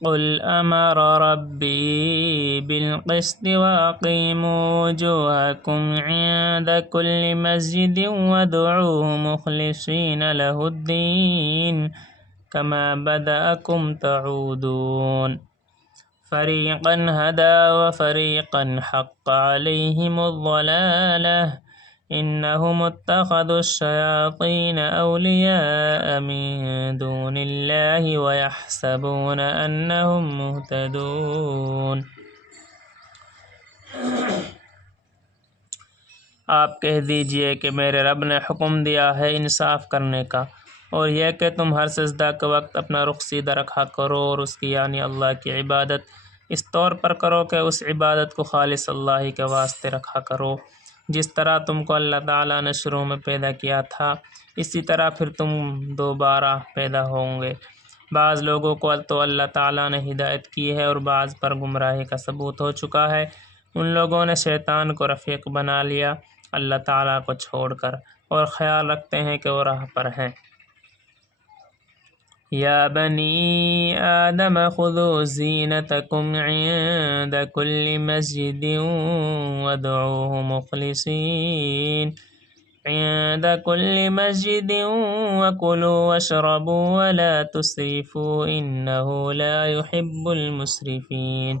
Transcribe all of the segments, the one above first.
قل امر ربی بالقسط واقیموا وجوہکم عند کل مسجد وادعوہ مخلصین لہ الدین کما بدأکم تعودون فریقا ہدی وفریقا حق علیہم الضلالہ انہم اتخذوا الشیاطین اولیاء من دون اللہ ویحسبون انہم مہتدون۔ آپ کہہ دیجئے کہ میرے رب نے حکم دیا ہے انصاف کرنے کا، اور یہ کہ تم ہر سجدہ کے وقت اپنا رخ سیدھا رکھا کرو، اور اس کی یعنی اللہ کی عبادت اس طور پر کرو کہ اس عبادت کو خالص اللہ ہی کے واسطے رکھا کرو۔ جس طرح تم کو اللہ تعالیٰ نے شروع میں پیدا کیا تھا، اسی طرح پھر تم دوبارہ پیدا ہوں گے۔ بعض لوگوں کو تو اللہ تعالیٰ نے ہدایت کی ہے اور بعض پر گمراہی کا ثبوت ہو چکا ہے۔ ان لوگوں نے شیطان کو رفیق بنا لیا اللہ تعالیٰ کو چھوڑ کر، اور خیال رکھتے ہیں کہ وہ راہ پر ہیں۔ یا بنی آدم خذوا زینتکم عند کل مسجد وادعوہ مخلصین عند کل مسجد وکلوا واشربوا ولا تسرفوا انہ لا يحب المسرفین۔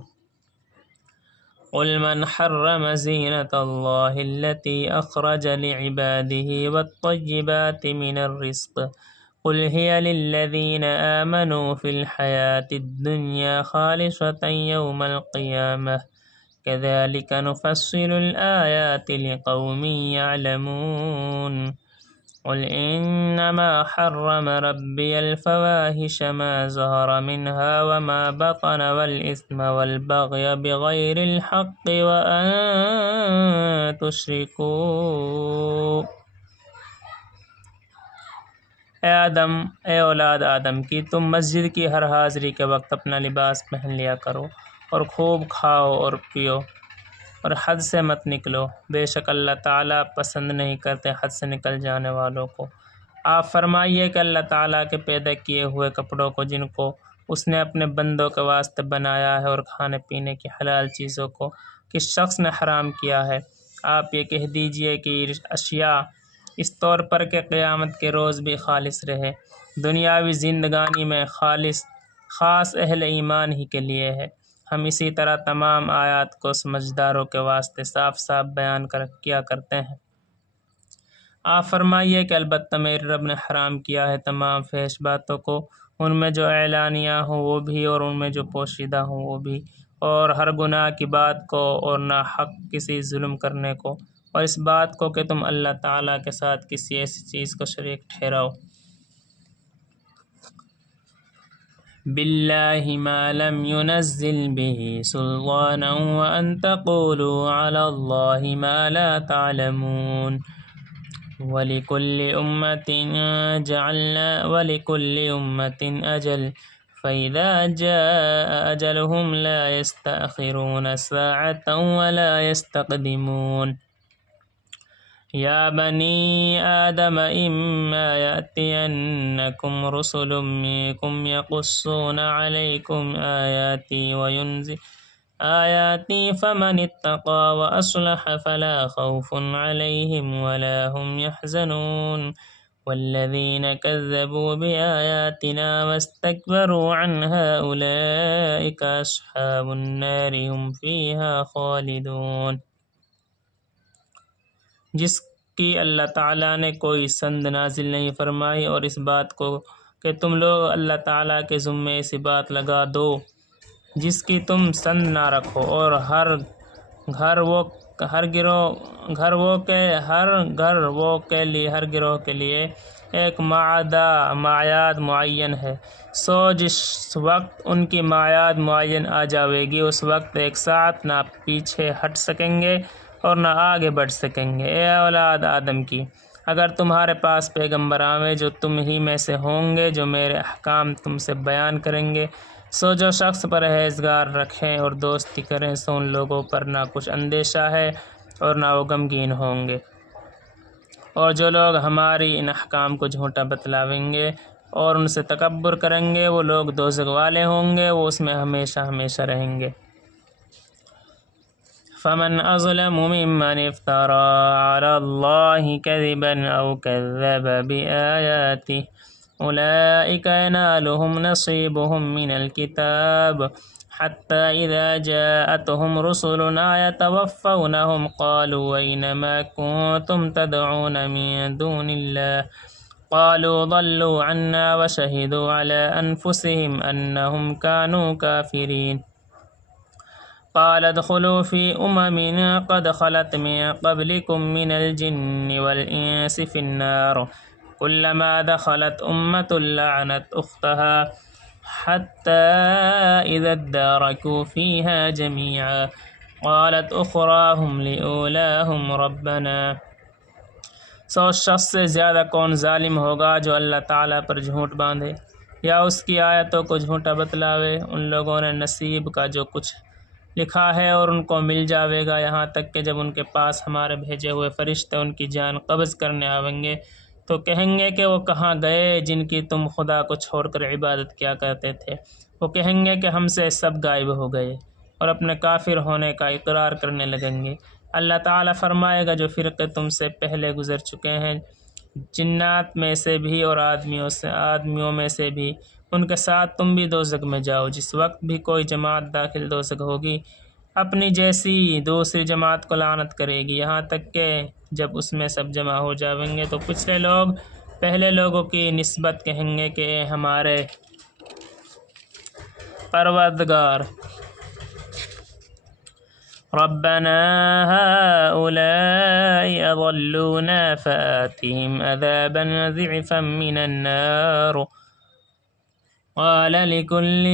قل من حرم زینة اللہ التي اخرج لعباده والطیبات من الرزق قل هي للذین آمنوا في الحياة الدنيا خالصة يوم القيامة كذلك نفصل الآيات لقوم يعلمون۔ قل إنما حرم ربي الفواحش ما ظهر منها وما بطن والإثم والبغي بغير الحق وأن تشركوا۔ اے اولاد آدم کی، تم مسجد کی ہر حاضری کے وقت اپنا لباس پہن لیا کرو، اور خوب کھاؤ اور پیو، اور حد سے مت نکلو، بے شک اللہ تعالیٰ پسند نہیں کرتے حد سے نکل جانے والوں کو۔ آپ فرمائیے کہ اللہ تعالیٰ کے پیدا کیے ہوئے کپڑوں کو جن کو اس نے اپنے بندوں کے واسطے بنایا ہے، اور کھانے پینے کی حلال چیزوں کو کس شخص نے حرام کیا ہے؟ آپ یہ کہہ دیجئے کہ یہ اشیاء اس طور پر کہ قیامت کے روز بھی خالص رہے، دنیاوی زندگانی میں خاص اہل ایمان ہی کے لیے ہے۔ ہم اسی طرح تمام آیات کو سمجھداروں کے واسطے صاف صاف بیان کیا کرتے ہیں۔ آپ فرمائیے کہ البتہ میرے رب نے حرام کیا ہے تمام فحش باتوں کو، ان میں جو اعلانیہ ہوں وہ بھی، اور ان میں جو پوشیدہ ہوں وہ بھی، اور ہر گناہ کی بات کو، اور نہ حق کسی ظلم کرنے کو، اور اس بات کو کہ تم اللہ تعالیٰ کے ساتھ کسی ایسی چیز کو شریک ٹھہراؤ باللہ ما لم ينزل به سلطانا وان تقولوا على اللہ ما لا تعلمون۔ ولكل أمة أجل فإذا جاء أجلهم لا يستأخرون ساعة ولا يستقدمون۔ یا بنی آدم اما یأتینکم رسل منکم یقصون علیکم آیاتی فمن اتقى وأصلح فلا خوف علیہم ولا هم يحزنون۔ والذین کذبوا بآیاتنا واستکبروا عنها أولئک اصحاب النار هم فیہا خالدون۔ جس کی اللہ تعالیٰ نے کوئی سند نازل نہیں فرمائی، اور اس بات کو کہ تم لوگ اللہ تعالیٰ کے ذمے ایسی بات لگا دو جس کی تم سند نہ رکھو، اور ہر گروہ کے لیے ایک معیاد معین ہے، سو جس وقت ان کی معیاد معین آ جاوے گی اس وقت ایک ساتھ نہ پیچھے ہٹ سکیں گے اور نہ آگے بڑھ سکیں گے۔ اے اولاد آدم کی، اگر تمہارے پاس پیغمبر آویں جو تم ہی میں سے ہوں گے جو میرے احکام تم سے بیان کریں گے، سو جو شخص پرہیزگار رکھیں اور دوستی کریں، سو ان لوگوں پر نہ کچھ اندیشہ ہے اور نہ وہ غمگین ہوں گے۔ اور جو لوگ ہماری ان احکام کو جھوٹا بتلاویں گے اور ان سے تکبر کریں گے، وہ لوگ دوزخ والے ہوں گے، وہ اس میں ہمیشہ ہمیشہ رہیں گے۔ فمن أظلم ممن افترى على الله كذبا أو كذب بآياته أولئك ينالهم نصيبهم من الكتاب حتى إذا جاءتهم رسلنا يتوفونهم قالوا أين ما كنتم تدعون من دون الله قالوا ضلوا عنا وشهدوا على أنفسهم أنهم كانوا كافرين قال ادخلوا في قد خلت من قبلكم من الجن والإنس في النار كلما دخلت لعنت أختها حتى إذا اداركوا فيها جميعا قالت أخراهم لأولاهم ربنا۔ سو شخص سے زیادہ کون ظالم ہوگا جو اللہ تعالیٰ پر جھوٹ باندھے یا اس کی آیتوں کو جھوٹا بتلاوے۔ ان لوگوں نے نصیب کا جو کچھ لکھا ہے اور ان کو مل جاوے گا، یہاں تک کہ جب ان کے پاس ہمارے بھیجے ہوئے فرشتے ان کی جان قبض کرنے آئیں گے تو کہیں گے کہ وہ کہاں گئے جن کی تم خدا کو چھوڑ کر عبادت کیا کرتے تھے؟ وہ کہیں گے کہ ہم سے سب غائب ہو گئے، اور اپنے کافر ہونے کا اقرار کرنے لگیں گے۔ اللہ تعالیٰ فرمائے گا جو فرقے تم سے پہلے گزر چکے ہیں جنات میں سے بھی اور آدمیوں میں سے بھی، ان کے ساتھ تم بھی دوزخ میں جاؤ۔ جس وقت بھی کوئی جماعت داخل دوزخ ہوگی اپنی جیسی دوسری جماعت کو لعنت کرے گی، یہاں تک کہ جب اس میں سب جمع ہو جائیں گے تو پچھلے لوگ پہلے لوگوں کی نسبت کہیں گے کہ اے ہمارے پروردگار، ربنا هؤلاء اضلونا فآتهم عذابا ضعفا من النار قال لكل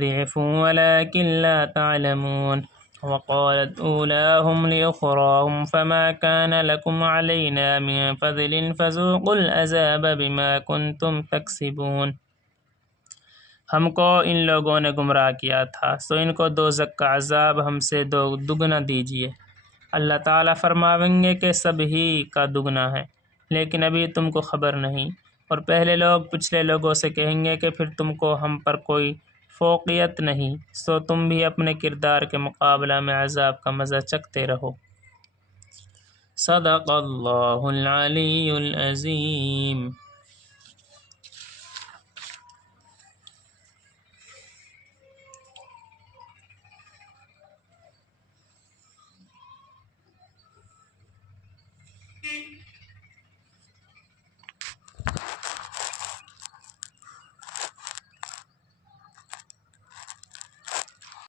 ضعف ولكن لا تعلمون وقالت أولاهم لأخراهم فما كان لكم علينا من فضل فذوقوا العذاب بما كنتم تكسبون۔ ہم کو ان لوگوں نے گمراہ کیا تھا، سو ان کو دوزخ کا عذاب ہم سے دگنا دیجیے۔ اللہ تعالیٰ فرماویں گے کہ سب ہی کا دگنا ہے، لیکن ابھی تم کو خبر نہیں۔ اور پہلے لوگ پچھلے لوگوں سے کہیں گے کہ پھر تم کو ہم پر کوئی فوقیت نہیں، سو تم بھی اپنے کردار کے مقابلہ میں عذاب کا مزہ چکھتے رہو۔ صدق اللہ العلی العظیم۔